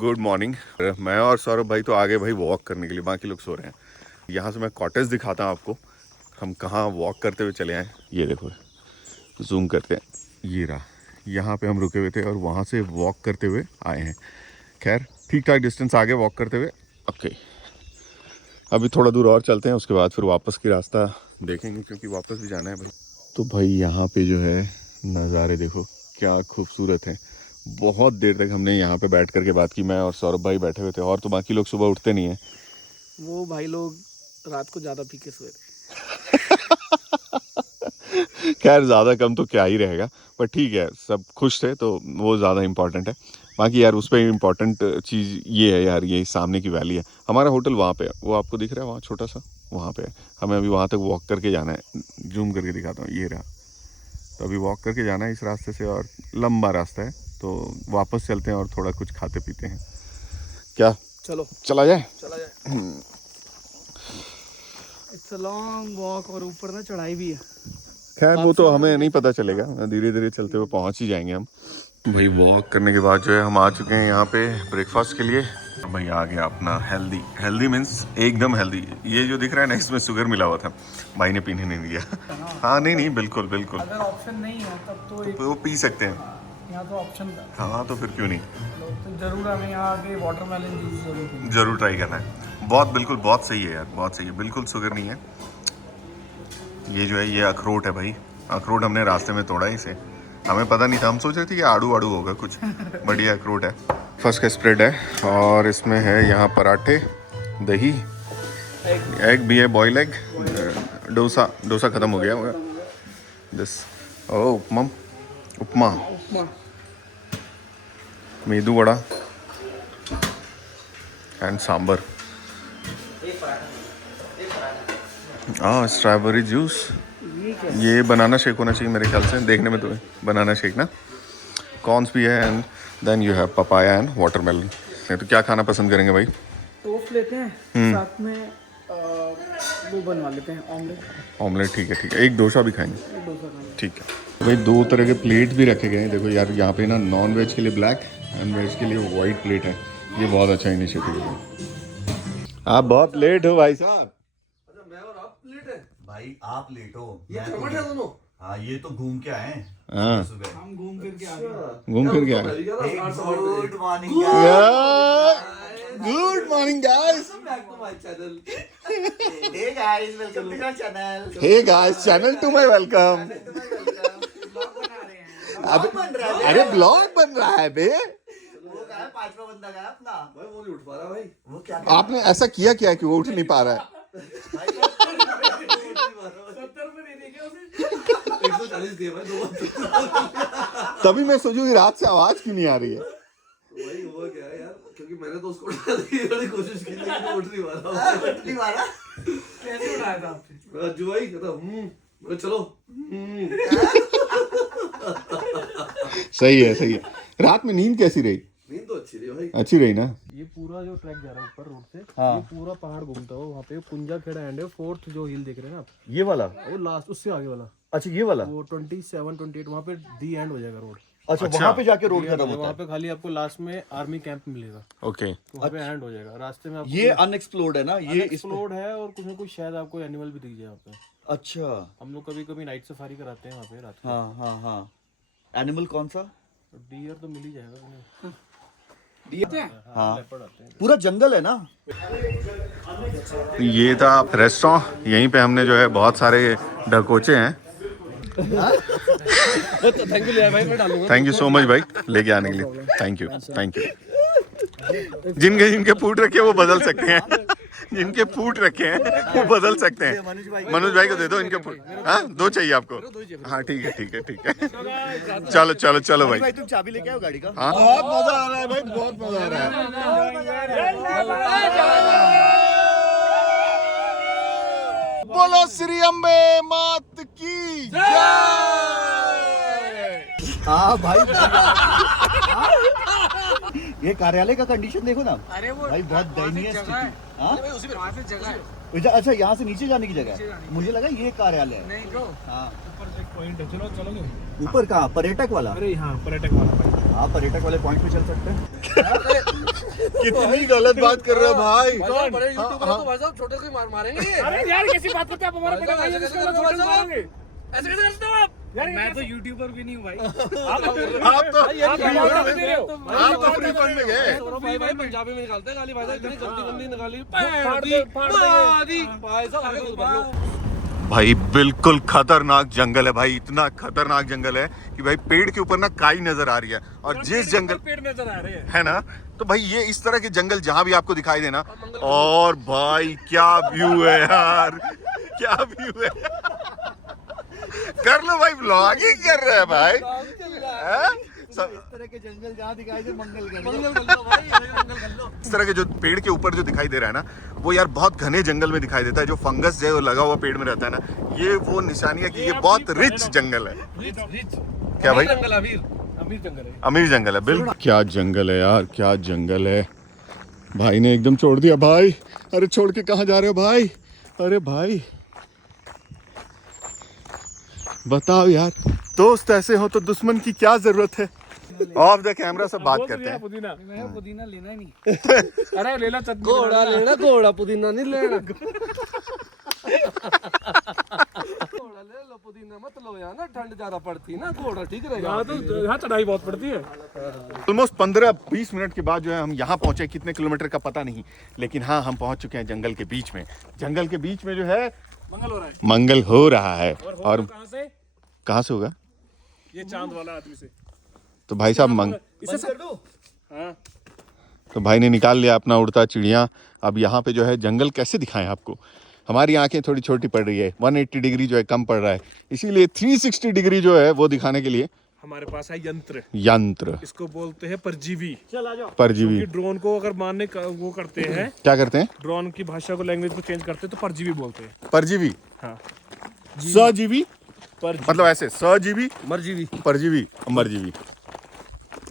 Good morning. मैं और सौरभ भाई तो आगे भाई वॉक करने के लिए, बाकी लोग सो रहे हैं। यहाँ से मैं कॉटेज दिखाता हूँ आपको, हम कहाँ वॉक करते हुए चले आए। ये देखो, जूम करते हैं, ये रहा, यहाँ पे हम रुके हुए थे और वहाँ से वॉक करते हुए आए हैं। खैर ठीक ठाक डिस्टेंस आगे वॉक करते हुए। ओके, अभी थोड़ा दूर और चलते हैं, उसके बाद फिर वापस की रास्ता देखेंगे क्योंकि वापस भी जाना है भाई। तो भाई यहाँ पे जो है नज़ारे देखो क्या खूबसूरत है। बहुत देर तक हमने यहाँ पे बैठ करके बात की, मैं और सौरभ भाई बैठे हुए थे, और तो बाकी लोग सुबह उठते नहीं हैं। वो भाई लोग रात को ज़्यादा पी के सोए थे। खैर ज़्यादा कम तो क्या ही रहेगा, पर ठीक है, सब खुश थे तो वो ज़्यादा इम्पोर्टेंट है। बाकी यार उस पर इम्पोर्टेंट चीज़ ये है यार, ये सामने की वैली है। हमारा होटल वहाँ पे है, वो आपको दिख रहा है वहाँ छोटा सा, वहाँ पे है। हमें अभी वहाँ तक वॉक करके जाना है, जूम करके दिखाता हूँ, ये रहा। तो अभी वॉक करके जाना है इस रास्ते से, और लंबा रास्ता है, तो वापस चलते हैं और थोड़ा कुछ खाते पीते हैं। क्या चलो चला जाए? इट्स अ लॉन्ग वॉक, और ऊपर ना चढ़ाई भी है। खैर वो तो हमें नहीं पता चलेगा, धीरे धीरे चलते हुए पहुंच ही जाएंगे हम। भाई वॉक करने के बाद जो है हम आ चुके हैं यहाँ पे ब्रेकफास्ट के लिए। भाई आ गया अपना हेल्दी मीन्स एकदम हेल्दी। ये जो दिख रहा है ना, इसमें शुगर मिला हुआ था, भाई ने पीने नहीं दिया। हाँ नहीं बिल्कुल बिल्कुल, अगर ऑप्शन नहीं है तब तो वो पी सकते हैं। यहाँ तो ऑप्शन था। हाँ तो फिर क्यों नहीं, तो जरूर हमें यहाँ आके वाटरमेलन जूस जरूर ट्राई करना है। बहुत बिल्कुल बहुत सही है यार, बहुत सही है, बिल्कुल शुगर नहीं है। ये जो है ये अखरोट है भाई, अखरोट हमने रास्ते में तोड़ा इसे, हमें पता नहीं था, हम सोच रहे थे कि आड़ू आड़ू होगा कुछ। बढ़िया अखरोट है। फर्स्ट का स्प्रेड है, और इसमें है यहाँ पराठे, दही, एग भी है, बॉयल एग, डोसा ख़त्म हो गया होगा। This upma, medu vada and sambar. हाँ स्ट्रॉबेरी जूस, ये बनाना शेक होना चाहिए मेरे ख्याल से, देखने में तो बनाना शेक ना। कॉर्न्स भी है, and then you have papaya and watermelon. तो क्या खाना पसंद करेंगे भाई? टोस्ट लेते हैं, साथ में वो बनवा लेते हैं ऑमलेट। ठीक है, एक डोसा भी खाएंगे, ठीक है भाई। दो तरह के प्लेट भी रखे गए हैं, देखो यार यहाँ पे ना, नॉन वेज के लिए ब्लैक एंड वेज के लिए वाइट प्लेट है। ये बहुत अच्छा इनिशिएटिव है। आप बहुत लेट हो भाई साहब। मैं और आप लेट है भाई, आप लेट हो। ये चमट है दोनों। हाँ ये तो घूम के आए हैं। हाँ सुबह हम घूम फिर के आ गए। घूम फिर के आए। Good morning. Good morning guys. Back to my channel. Hey guys, welcome to my channel. Hey guys, channel to my welcome. अरे ब्लॉग बन रहा है बे। वो कहा है, पांचवा बंदा कहा है अपना। भाई वो नहीं उठ पा रहा भाई। वो क्या आपने ऐसा किया क्या कि वो उठ नहीं पा रहा है? 140 दिए भाई, दो। तभी मैं सोचूं कि रात से आवाज क्यों नहीं आ रही है। भाई हुआ क्या है यार, क्योंकि मैंने तो उसको उठाने की बड़ी कोशिश की लेकिन वो उठ नहीं पा रहा। नहीं मारा। कैसे उठाया था आपने? राजू भाई कहता मैं चलो। सही है। रात में नींद कैसी रही? नींद तो अच्छी रही भाई। अच्छी रही ना? ये पूरा जो ट्रैक जा रहा है ऊपर रोड से, हाँ। ये पूरा पहाड़ घूमता है। वहाँ पे कुंजा खेड़ा एंड है, 4th जो हिल देख रहे हैं ना आप, ये वाला? वो लास्ट उससे आगे वाला, अच्छा ये वाला। वो 27 28 वहाँ पे दी एंड हो जाएगा रोड। अच्छा वहाँ पे जाके रोड खत्म होता वहाँ है। पे खाली आपको लास्ट में आर्मी कैंप मिलेगा, ओके, वहाँ पे एंड हो जाएगा। रास्ते में आपको ये अनएक्सप्लोर्ड है ना ये? एक्सप्लोर्ड है, और कुछ ना कुछ शायद आपको एनिमल भी दिख जाए वहाँ पे। अच्छा हम लोग कभी कभी नाइट सफारी कराते हैं वहाँ पे रात को। हाँ। एनिमल कौन सा? डियर तो मिल ही जाएगा उन्हें। हाँ लेपर्ड आते हैं। पूरा जंगल है ना। ये था रेस्टोरेंट, यहीं पे हमने जो है बहुत सारे ढकोचे हैं। थैंक यू भाई, मैं डालूंगा। थैंक यू सो मच भाई लेके आने के लिए, थैंक यू। जिनके फूट रखे हैं वो बदल सकते हैं, जिनके फूट रखे हैं वो बदल सकते हैं। मनोज भाई को दे दो इनके फूट। हाँ 2 चाहिए आपको? हाँ ठीक है। चलो भाई। भाई तुम चाबी लेके आओ गाड़ी का। हाँ बहुत मजा आ रहा है भाई, बहुत मजा आ रहा है। बोलो श्री अम्बे मात की जय। हाँ भाई ये कार्यालय का कंडीशन देखो ना। अरे वो भाई बहुत दयनीय स्थिति। हाँ उसी पे वहाँ से जगह है। अच्छा यहाँ से नीचे जाने की जगह है। मुझे लगा ये कार्यालय है। नहीं ब्रो, हाँ ऊपर एक पॉइंट है, चलोगे? ऊपर कहाँ? पर्यटक वाला? अरे हाँ पर्यटक वाला पॉइंट। हाँ पर्यटक वाले पॉइंट पे चल सकते हैं। कितनी गलत बात कर रहे हो भाई। बड़े यूट्यूबर तो भाई साहब छोटे को मारेंगे। अरे यार कैसी बात करते हैं आप, हमारे बड़े भाई हैं, इसको ऐसे छोटे मारेंगे। ऐसे कैसे करते हो आप? यार मैं तो यूट्यूबर भी नहीं हूँ भाई। आप तो फ्री फंड में गए। भाई भाई पंजाबी में निकालते हैं गाली भाई साहब, इतनी गंदी गंदी निकाली भाई साहब आगे कुछ बोलो। भाई बिल्कुल खतरनाक जंगल है भाई, इतना खतरनाक जंगल है कि भाई पेड़ के ऊपर ना काई नजर आ रही है। और जिस जंगल पेड़ नजर आ रहे हैं है ना, तो भाई ये इस तरह के जंगल जहां भी आपको दिखाई देना, और भाई क्या व्यू है यार, क्या व्यू है। कर लो भाई, व्लॉगिंग कर रहे हैं भाई। हैं? सब इस तरह के जंगल जहाँ दिखाई दे मंगल कर लो। मंगल कर लो भाई, मंगल कर लो। इस तरह के जो पेड़ के ऊपर जो दिखाई दे रहा है ना, वो यार बहुत घने जंगल में दिखाई देता है। जो फंगस जो लगा हुआ पेड़ में रहता है ना, ये वो निशानी है कि ये बहुत रिच जंगल है। रिच क्या भाई? जंगल अमीर जंगल है। अमीर जंगल है बिल्कुल। क्या जंगल है यार, क्या जंगल है। भाई ने एकदम छोड़ दिया भाई। अरे छोड़ के कहाँ जा रहे हो भाई? अरे भाई बताओ यार, दोस्त ऐसे हो तो दुश्मन की क्या जरूरत है। ऑफ द कैमरा सब बात करते हैं। पुदीना पुदीना लेना ही नहीं। अरे लेना चटनी। घोड़ा लेना, घोड़ा पुदीना नहीं लेना। घोड़ा ले लो, पुदीना मत लो यार, ना ठंड ज्यादा पड़ती ना, घोड़ा ठीक रहेगा। यहाँ तो यहाँ चढ़ाई बहुत पड़ती है। ऑलमोस्ट 15-20 मिनट के बाद जो है हम यहाँ पहुंचे। कितने किलोमीटर का पता नहीं, लेकिन हाँ हम पहुंच चुके हैं जंगल के बीच में। जंगल के बीच में जो है मंगल हो रहा है। मंगल हो रहा है। और कहाँ से होगा? ये चांद वाला आदमी से। तो भाई साहब इसे कर दो। हाँ तो भाई ने निकाल लिया अपना उड़ता चिड़िया। अब यहाँ पे जो है जंगल कैसे दिखाएं आपको, हमारी आंखें थोड़ी छोटी पड़ रही है। 180 डिग्री जो है कम पड़ रहा है, इसीलिए 360 डिग्री जो है वो दिखाने के लिए हमारे पास है यंत्र। इसको बोलते हैं परजीवी। परजीवी। ड्रोन को अगर मारने का वो करते हैं, क्या करते हैं? ड्रोन की भाषा को, लैंग्वेज को चेंज करते हैं तो परजीवी बोलते हैं। परजीवी। हाँ सजीवी मतलब ऐसे सजीवी, मरजीवी, परजीवी, अमरजीवी।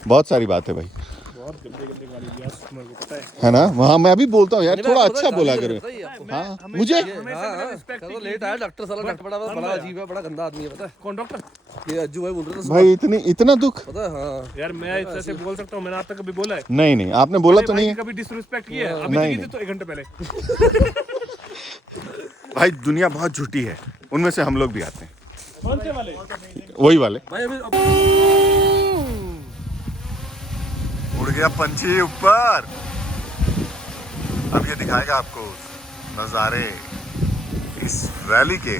बहुत सारी बात है भाई, बहुत गंदे गंदे गाली दिया मेरे को पता है ना। वहाँ मैं भी बोलता हूँ यार, थोड़ा अच्छा बोला करो। हाँ मुझे तो लेट आया डॉक्टर, साला डॉक्टर बड़ा अजीब है, बड़ा गंदा आदमी है, पता है? कौन डॉक्टर? ये अज्जू भाई बोल रहे थे भाई इतना दुख। पता है? हाँ यार मैं ऐसे बोल सकता हूँ, मैंने आज तक कभी बोला है? नहीं आपने बोला तो नहीं है। कभी डिसरिस्पेक्ट किया है? अभी नहीं, तो की थी तो 1 घंटे पहले। भाई दुनिया बहुत झूठी है, उनमें से हम लोग भी आते हैं। कौन से वाले? वही वाले। भाई अभी उड़ गया पंछी ऊपर। अब ये दिखाएगा आपको नज़ारे इस वैली के।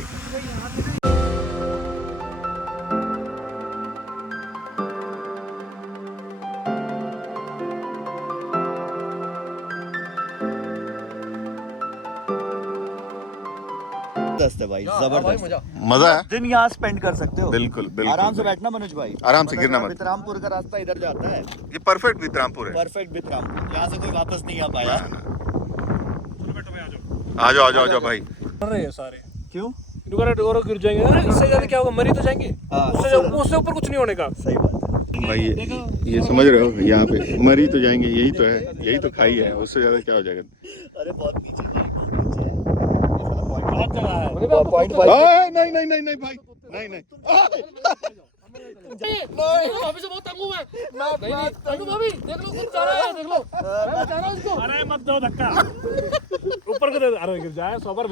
जबरदस्त है भाई, जबरदस्त। मजा है। दिन यहाँ स्पेंड कर सकते हो। बिल्कुल बिल्कुल। आराम से बैठना मनोज भाई, आराम से गिरना मत। वितरामपुर का रास्ता इधर जाता है। ये परफेक्ट वितरामपुर है। परफेक्ट वितरामपुर, यहाँ से कोई वापस नहीं आ पाया। आ जाओ भाई। कर रहे हैं सारे। क्यों? और गिर जाएंगे। अरे इससे ज्यादा क्या होगा, मरी तो जाएंगे। हाँ। उससे ऊपर कुछ नहीं होने का। सही बात है भाई ये समझ रहे हो, यहाँ पे मरी तो जाएंगे, यही तो है, यही तो खाई है, उससे ज्यादा क्या हो जाएगा। अरे बहुत नीचे भाई, बहुत नीचे है। बहुत जगह है। पॉइंट नहीं भाई, नहीं अभी से बहुत तंग हूँ मैं। तंग भाभी देख लो, खुद जा रहा है, देख लो। मैं बचा रहा हूँ इसको। अरे मत दो धक्का। ऊपर को दे, अरे गिर जाए 100 बार।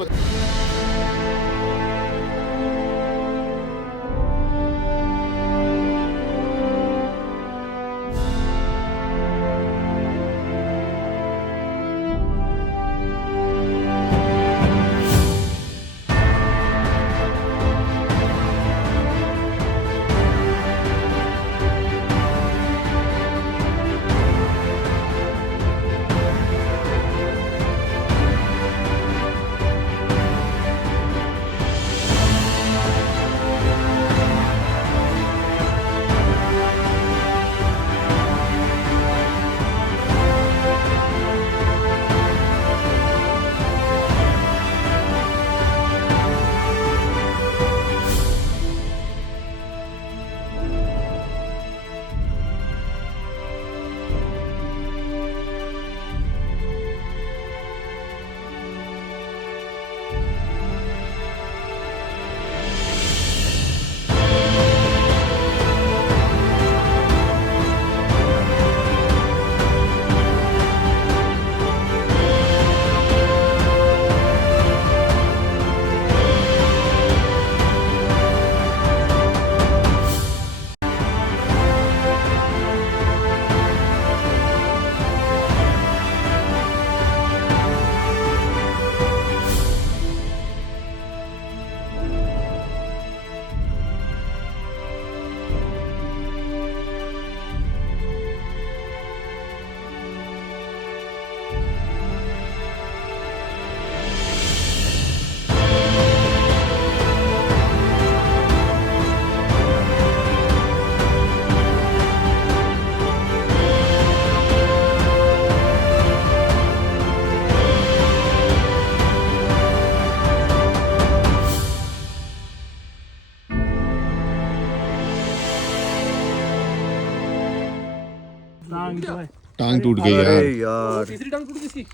टांग टूट गई यार। यार तीसरी टांग टूट गई इसकी।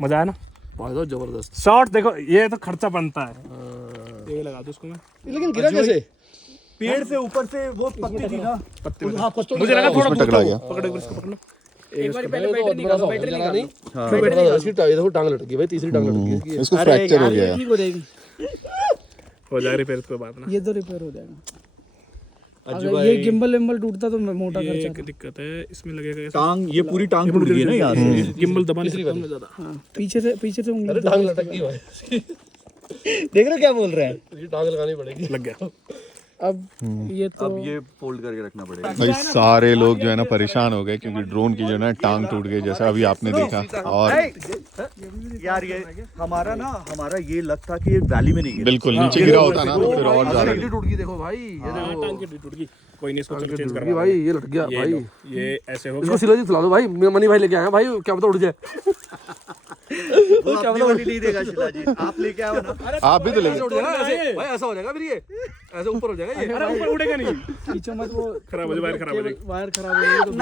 मजा आया ना भाई साहब जबरदस्त। शॉर्ट देखो, ये तो खर्चा बनता है। ये लगा दो उसको मैं। लेकिन गिरा कैसे? पेड़ से ऊपर से वो पत्ती थी ना। हाँ, मुझे लगा थोड़ा उसमें टकरा गया। पकड़ो इसको, पकड़ो। एक बार पहले बैटरी निकालो, बैटरी निकालो। इसकी देखो टांग लटक गई भाई, तीसरी टांग लटक गई इसकी। इसको फ्रैक्चर हो गया। ठीक हो जाएगी, हो जाएगा रिपेयर, कोई बात ना। ये तो रिपेयर हो जाएगा। अगर ये गिम्बल विम्बल टूटता तो मोटा ये खर्चा एक दिक्कत है, इसमें लगेगा ऐसा। टांग, ये पूरी टांग टूट गई है ना यहाँ से। गिम्बल दबाने से कम ज्यादा। हाँ, पीछे से उंगली अरे टांग लटक गई भाई, देख रहे हो क्या बोल रहे हैं? इसकी टांग लगानी पड़ेगी। लग गया। अब ये तो अब ये फोल्ड करके रखना पड़ेगा। भाई सारे लोग जो है ना परेशान हो गए क्योंकि ड्रोन की जो है ना टांग टूट गई, जैसा अभी आपने देखा। और यार ये हमारा ये लक था कि ये वैली में नहीं गिरा। बिल्कुल नीचे गिरा होता ना तो फिर और ज्यादा। टांग टूट गई देखो भाई, ये हाँ, देखो टांग की टूट गई। कोई नहीं, इसको चेंज टूट करवा गई भाई, ये लट गया ये भाई। लो, ये ऐसे हो इसको सिला जी सिला दो भाई, मनी भाई लेके आए हैं भाई, क्या पता उड़ जाए। वो अपनी वाली नहीं देगा शिला जी, आप लेके आओ ना। आप भी तो लेंगे। उड़ जाएगा ऐसे भाई, ऐसा हो जाएगा फिर ये ऐसे ऊपर हो जाएगा ये। अरे ऊपर उड़ेगा नहीं, पीछे मत वो खराब हो जाए, वायर खराब हो जाएगी। वायर खराब हो जाएगी तो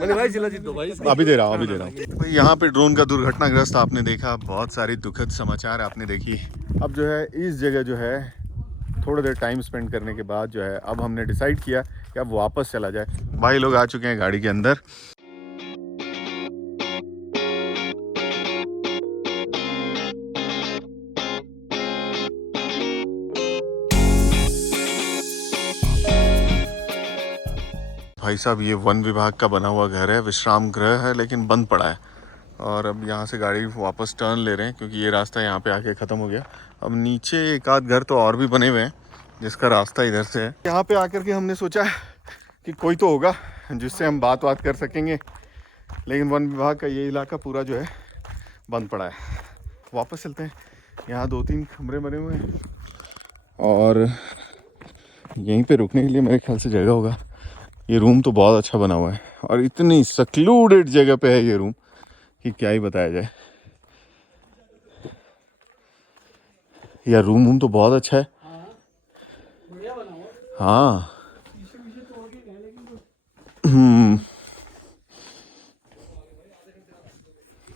मनी भाई सिला जी दो भाई। अभी दे रहा हूँ। भाई यहाँ पे ड्रोन का दुर्घटनाग्रस्त आपने देखा, बहुत सारी दुखद समाचार आपने देखी। अब जो है इस जगह जो है थोड़ी देर टाइम स्पेंड करने के बाद जो है अब हमने डिसाइड किया कि अब वापस चला जाए। भाई लोग आ चुके हैं गाड़ी के अंदर। भाई साहब ये वन विभाग का बना हुआ घर है, विश्राम गृह है लेकिन बंद पड़ा है। और अब यहाँ से गाड़ी वापस टर्न ले रहे हैं क्योंकि ये रास्ता यहाँ पे आके ख़त्म हो गया। अब नीचे एक आध घर तो और भी बने हुए हैं जिसका रास्ता इधर से है। यहाँ पे आकर के हमने सोचा कि कोई तो होगा जिससे हम बात कर सकेंगे, लेकिन वन विभाग का ये इलाका पूरा जो है बंद पड़ा है। वापस चलते हैं। यहाँ 2-3 कमरे बने हुए हैं और यहीं पे रुकने के लिए मेरे ख्याल से जगह होगा। ये रूम तो बहुत अच्छा बना हुआ है और इतनी सक्लूडेड जगह पे है ये रूम कि क्या ही बताया जाए। यार रूम तो बहुत अच्छा है। हाँ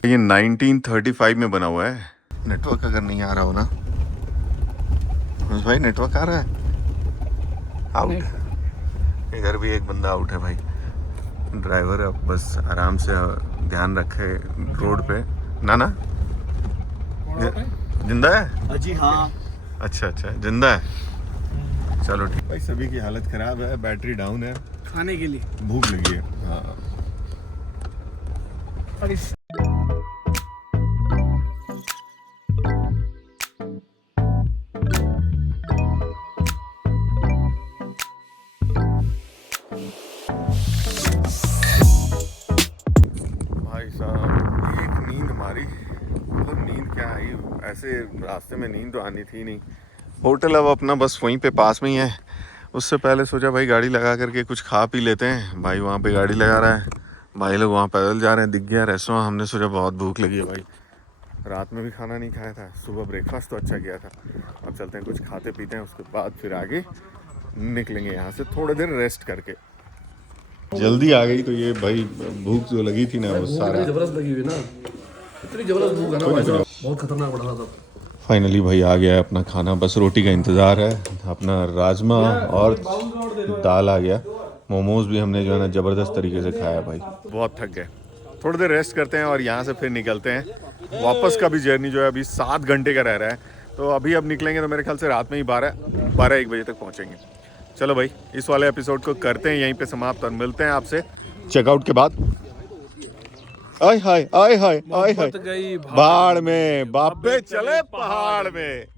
ये 1935 में बना हुआ है। नेटवर्क अगर नहीं आ रहा हो ना भाई, नेटवर्क आ रहा है। आउट, इधर भी एक बंदा आउट है भाई। ड्राइवर अब बस आराम से ध्यान रखे रोड पे। ना जिंदा है? जी हाँ। अच्छा जिंदा है। चलो ठीक। भाई सभी की हालत खराब है, बैटरी डाउन है, खाने के लिए। भूख लगी है। हाँ और इस भाई साहब एक नींद हमारी, मतलब नींद क्या आई, ऐसे रास्ते में नींद तो आनी थी नहीं। होटल अब अपना बस वहीं पे पास में ही है। उससे पहले सोचा भाई गाड़ी लगा करके कुछ खा पी लेते हैं। भाई वहाँ पे गाड़ी लगा रहा है, भाई लोग वहाँ पैदल जा रहे हैं, दिख गया रेस्टोरेंट। हमने सोचा बहुत भूख लगी है भाई, रात में भी खाना नहीं खाया था, सुबह ब्रेकफास्ट तो अच्छा किया था। अब चलते हैं कुछ खाते पीते हैं, उसके बाद फिर आगे निकलेंगे यहाँ से थोड़ी देर रेस्ट करके। जल्दी आ गई तो ये भाई भूख जो लगी थी ना वो सारा जबरदस्त लगी हुई ना, इतनी जबरदस्त भूख है ना भाई साहब, बहुत खतरनाक पड़ा था सब। फाइनली भाई आ गया है अपना खाना, बस रोटी का इंतज़ार है। अपना राजमा और दाल आ गया। मोमोज भी हमने जो है ना ज़बरदस्त तरीके से खाया भाई। बहुत थक गए, थोड़ी देर रेस्ट करते हैं और यहाँ से फिर निकलते हैं। वापस का भी जर्नी जो है अभी 7 घंटे का रह रहा है, तो अभी अब निकलेंगे तो मेरे ख्याल से रात में ही 12-1 बजे तक पहुँचेंगे। चलो भाई इस वाले एपिसोड को करते हैं यहीं पे समाप्त और मिलते हैं आपसे चेकआउट के बाद। आय हाय आय हाय आय हाय, गई बाढ़ में बापे चले पहाड़ में।